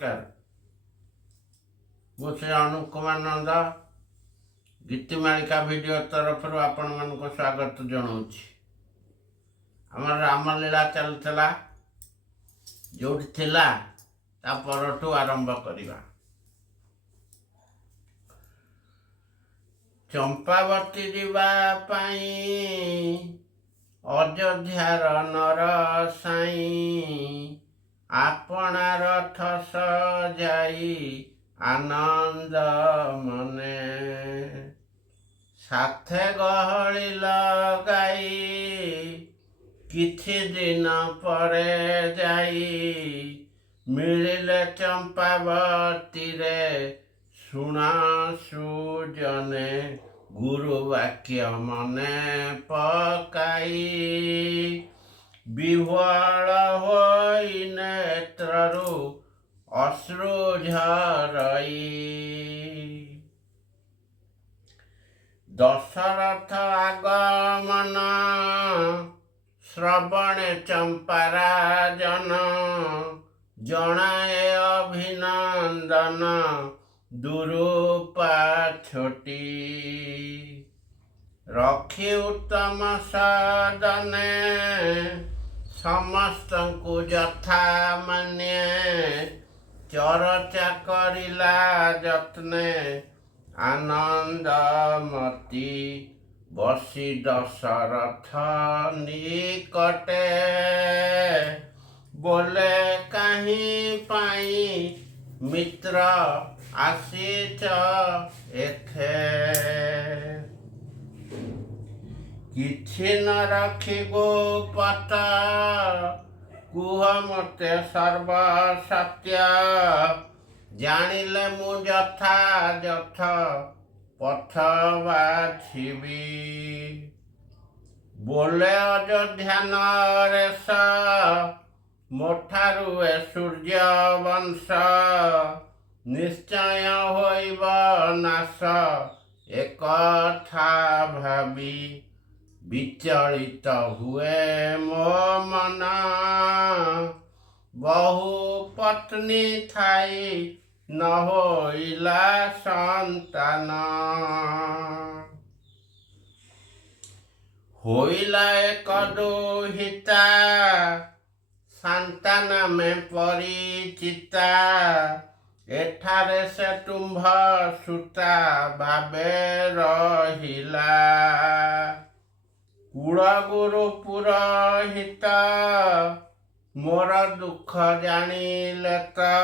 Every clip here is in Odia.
नमस्कार। मुझे अनुप कुमार नंद गीतिमालिका वीडियो तरफ आपण मान स्वागत जनाऊँगी। आम रामलीला चलता जो परठू आरंभ करवा। चंपावती जावाई अयोध्यार नर साई आपना रथ सजाई आनंद मने साथे गहली लगाई किछि दिन परे जाई मिलिले चंपावती रे सुना सुजने गुरु वाक्य मने पकाई विह्वल होई नेत्ररु अश्रु झरई दशरथ आगमन श्रवणे चंपाराजन जनाए अभिनंदन दुरूपा छोटी रखी उत्तम सदने समस्त को यथा मान्य चर्चा करिला जत्ने आनंदमती बसी दशरथ निकटे बोले कहीं पाई मित्र आसीच एथे किछि न रखी गोपत कुह मते सर्व सत्य जानिले मु यथा यथ पथ बाछिबी बोले अयोध्या नरेश मोठारु ए सूर्य वंश निश्चय होइब नाश एकथा भावी विचलित हुए मो मन बहु पत्नी थाई न होइला संतान होइला एक दुहिता संतान में परिचिता एठारे से तुम्भ सुता भावे रहिला कुल गुरु पुरोहित मोर दुख जानिले तो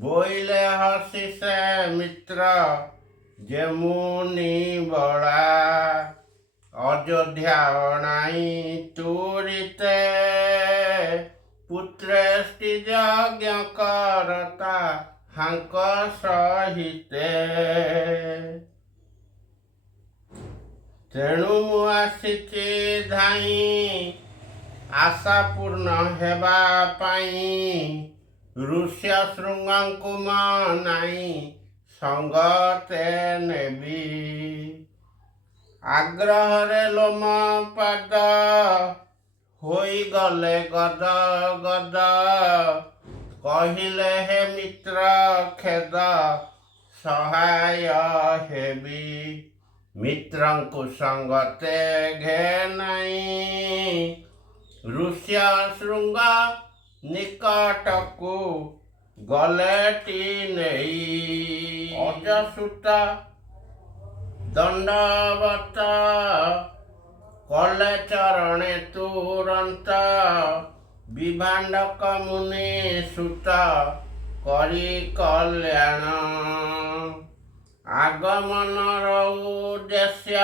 बोइले हसी से मित्र जे मुनि बड़ा अयोध्या अणाई तुरिते पुत्रेष्टि यज्ञ करता हांक सहिते तेणु मु आसीछि धाई आशा पूर्ण हेबा पाई ऋष्य शृंगंकु मनाई संगते नेबी आग्रहरे लोम पाद होई गले गद गद कहिले हे मित्र खेद सहाय हेबी मित्रंकु संगते घेनाई ऋष्य शृंग निकटकु गलेटी नेई अजसुत दंडवत कले चरणे तुरंत विभांडक मुनि सुत करी कल्याण आगमनर उद्देश्य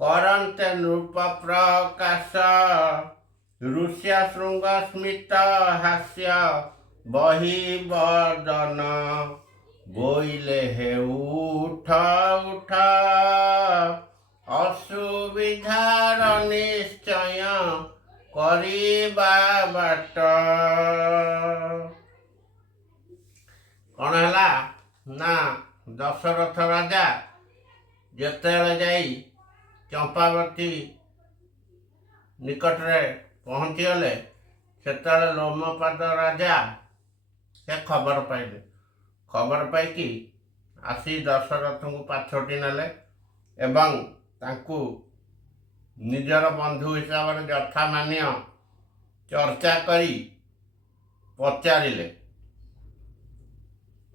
करन्ते नृप प्रकाश ऋष्य शृंग स्मित हास्य बही बदन बोइले हे उठ उठ असुविधार निश्चय करिबा बाट कौन है ना दशरथ राजा जेतेବେଳେ जाई चंपावती निकट रे पहुँचीगले सेतेବେଳେ लोमपाद राजा ସେ ଖବର ପାଇକି ଆସି ଦଶରଥଙ୍କୁ ପାଛୋଟି ନେଲେ ଏବଂ ତାଙ୍କୁ ନିଜର ବନ୍ଧୁ ହିସାବରେ ଯଥାମାନ୍ୟ ଚର୍ଚ୍ଚା କରି ପଚାରିଲେ,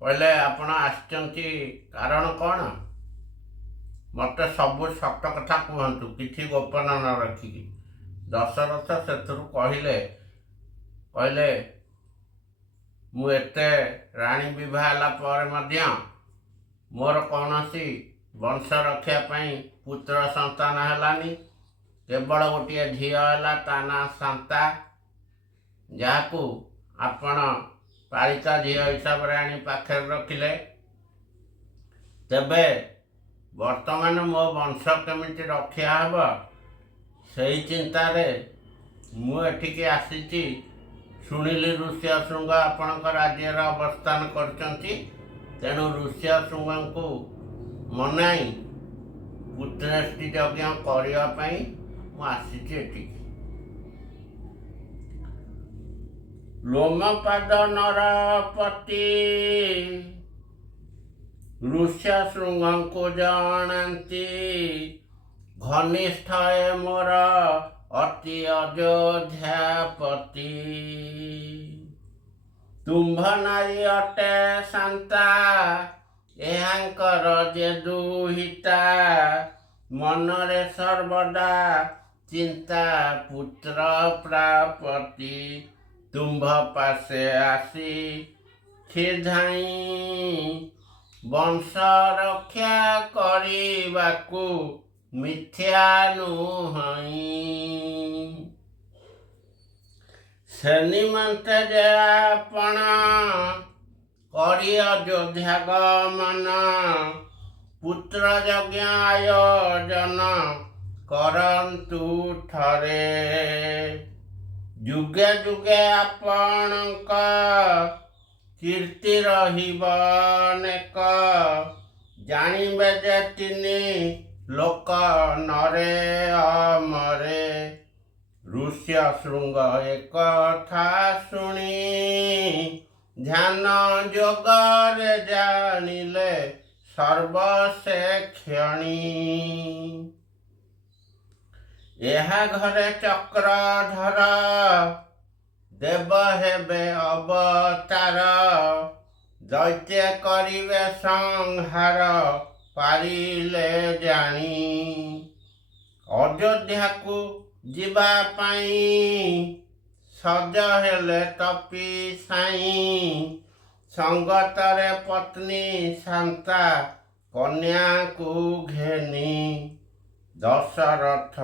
କହିଲେ ଆପଣ ଆସିଛନ୍ତି କାରଣ କ'ଣ? ମୋତେ ସବୁ ସତ କଥା କୁହନ୍ତୁ, କିଛି ଗୋପନ ନ ରଖିକି। ଦଶରଥ ସେଥିରୁ କହିଲେ ମୁଁ ଏତେ ରାଣୀ ବିବାହ ହେଲା ପରେ ମଧ୍ୟ ମୋର କୌଣସି ବଂଶ ରକ୍ଷା ପାଇଁ ପୁତ୍ର ସନ୍ତାନ ହେଲାନି। କେବଳ ଗୋଟିଏ ଝିଅ ହେଲା, ତା ନାଁ ଶାନ୍ତା, ଯାହାକୁ ଆପଣ ପାଳିତା ଝିଅ ହିସାବରେ ଆଣି ପାଖରେ ରଖିଲେ। ତେବେ ବର୍ତ୍ତମାନ ମୋ ବଂଶ କେମିତି ରକ୍ଷା ହେବ, ସେହି ଚିନ୍ତାରେ ମୁଁ ଏଠିକି ଆସିଛି। ଶୁଣିଲି ଋଷ୍ୟଶୃଙ୍ଗ ଆପଣଙ୍କ ରାଜ୍ୟରେ ଅବସ୍ଥାନ କରୁଛନ୍ତି, ତେଣୁ ଋଷ୍ୟଶୃଙ୍ଗଙ୍କୁ ମନାଇ ପୁତ୍ରେଷ୍ଟି ଯଜ୍ଞ କରିବା ପାଇଁ ମୁଁ ଆସିଛି ଏଠିକି। ଲୋମପାଦ ନରପତି ଋଷ୍ୟଶୃଙ୍ଗଙ୍କୁ ଜଣାନ୍ତି, ଘନିଷ୍ଠ ଏ ମୋର ଅତି ଅଯୋଧ୍ୟାପତି। ତୁମ୍ଭ ନାରୀ ଅଟେ ଶାନ୍ତା, ଏହାଙ୍କର ଯେ ଦୁହିତା, ମନରେ ସର୍ବଦା ଚିନ୍ତା ପୁତ୍ର ପ୍ରାପତି। ତୁମ୍ଭ ପାଶେ ଆସି କ୍ଷୀଧାଇଁ, ବଂଶ ରକ୍ଷା କରିବାକୁ ମିଥ୍ୟା ନୁହଁ। ସେ ନିମନ୍ତେ ଯେ ଆପଣ କରି ଅଯୋଧ୍ୟା ଗମନ, ପୁତ୍ର ଯଜ୍ଞ ଆୟୋଜନ କରନ୍ତୁ ଥରେ। ଯୁଗେ ଯୁଗେ ଆପଣଙ୍କ କୀର୍ତ୍ତି ରହିବ ଅନେକ, ଜାଣିବେ ଯେ ତିନି ଲୋକ ନରେ ଅମରେ। ଋଷ୍ୟଶୃଙ୍ଗ ଏକଥା ଶୁଣି ଧ୍ୟାନ ଯୋଗରେ ଜାଣିଲେ ସର୍ବସେ କ୍ଷଣି। ଏହା ଘରେ ଚକ୍ରଧର, ଦେବ ହେବେ ଅବତାର, ଦୈତ୍ୟ କରିବେ ସଂହାର ପାରିଲେ ଜାଣି। ଅଯୋଧ୍ୟାକୁ ଯିବା ପାଇଁ ସଜ ହେଲେ ତପି ସାଇଁ, ସଙ୍ଗତରେ ପତ୍ନୀ ଶାନ୍ତା କନ୍ୟାକୁ ଘେନି। ଦଶରଥ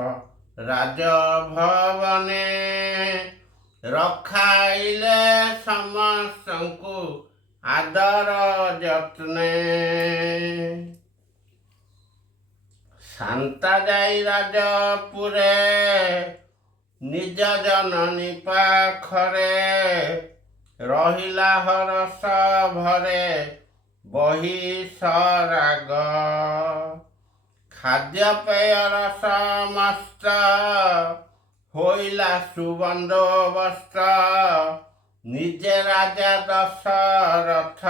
ରାଜଭବନେ ରଖାଇଲେ ସମସ୍ତଙ୍କୁ ଆଦର ଯତ୍ନେ। ଶାନ୍ତା ଯାଇ ରାଜପୁରେ ନିଜ ଜନନୀ ପାଖରେ, ରହିଲା ହରଷ ଭରେ ବହି ସରାଗ। ଖାଦ୍ୟପେୟର ସମସ୍ତ ହୋଇଲା ସୁବନ୍ଦୋବସ୍ତ, ନିଜେ ରାଜା ଦଶରଥ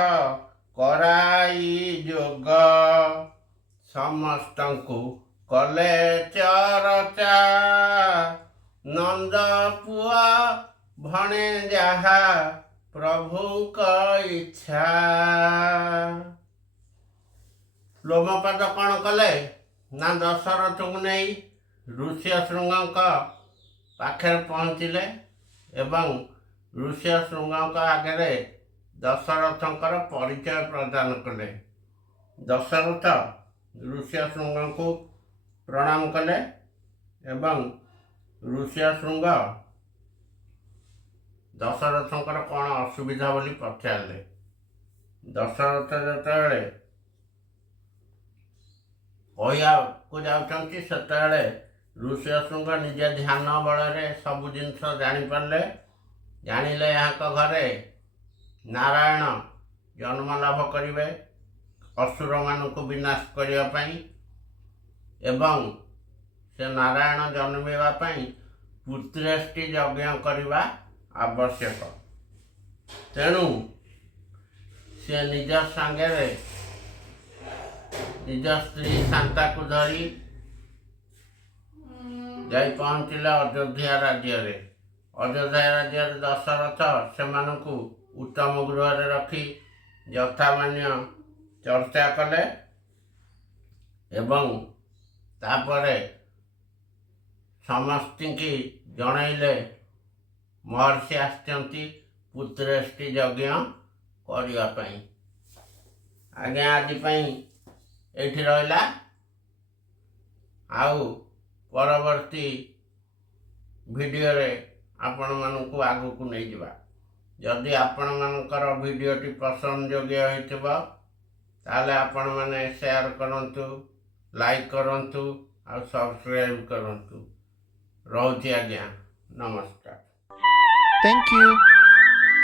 କରାଇ ଯୋଗ। ସମସ୍ତଙ୍କୁ କଲେ ଚରଚା, ନନ୍ଦ ପୁଅ ଭଣେ ଯାହା ପ୍ରଭୁଙ୍କ ଇଚ୍ଛା। ଲୋମପାଦ କ'ଣ କଲେ ନା ଦଶରଥଙ୍କୁ ନେଇ ଋଷ୍ୟଶୃଙ୍ଗଙ୍କ ପାଖରେ ପହଞ୍ଚିଲେ ଏବଂ ଋଷ୍ୟଶୃଙ୍ଗଙ୍କ ଆଗରେ ଦଶରଥଙ୍କର ପରିଚୟ ପ୍ରଦାନ କଲେ। ଦଶରଥ ଋଷ୍ୟଶୃଙ୍ଗଙ୍କୁ ପ୍ରଣାମ କଲେ ଏବଂ ଋଷ୍ୟଶୃଙ୍ଗ ଦଶରଥଙ୍କର କ'ଣ ଅସୁବିଧା ବୋଲି ପଚାରିଲେ। ଦଶରଥ ଯେତେବେଳେ କହିବାକୁ ଯାଉଛନ୍ତି, ସେତେବେଳେ ଋଷ୍ୟଶୃଙ୍ଗ ନିଜେ ଧ୍ୟାନ ବଳରେ ସବୁ ଜିନିଷ ଜାଣିପାରିଲେ। ଜାଣିଲେ ଏହାଙ୍କ ଘରେ ନାରାୟଣ ଜନ୍ମ ଲାଭ କରିବେ ଅସୁରମାନଙ୍କୁ ବିନାଶ କରିବା ପାଇଁ, ଏବଂ ସେ ନାରାୟଣ ଜନ୍ମିବା ପାଇଁ ପୁତ୍ରେଷ୍ଟି ଯଜ୍ଞ କରିବା ଆବଶ୍ୟକ। ତେଣୁ से निज सांगे निज स्त्री शांता को धरी जाई पहुँचले अयोध्या राज्य रे। अयोध्या राज्य दशरथ से उत्तम गृह रखी यथामान्य चर्चा कले एवं तापरे समस्ती जनइले महर्षि आसचंती पुत्रेष्टि यज्ञ करने। आज्ञा आज एठी रहिला आउ परवर्ती वीडियो रे आपण मानकु आगु को नहीं जिबा। जदि आपण मानकर वीडियोटी पसंद योग्य होइतबा ताले आपण माने शेयर करंतु, लाइक करंतु और सब्सक्राइब करंतु। रहूची आज्ञा, नमस्कार। Thank you.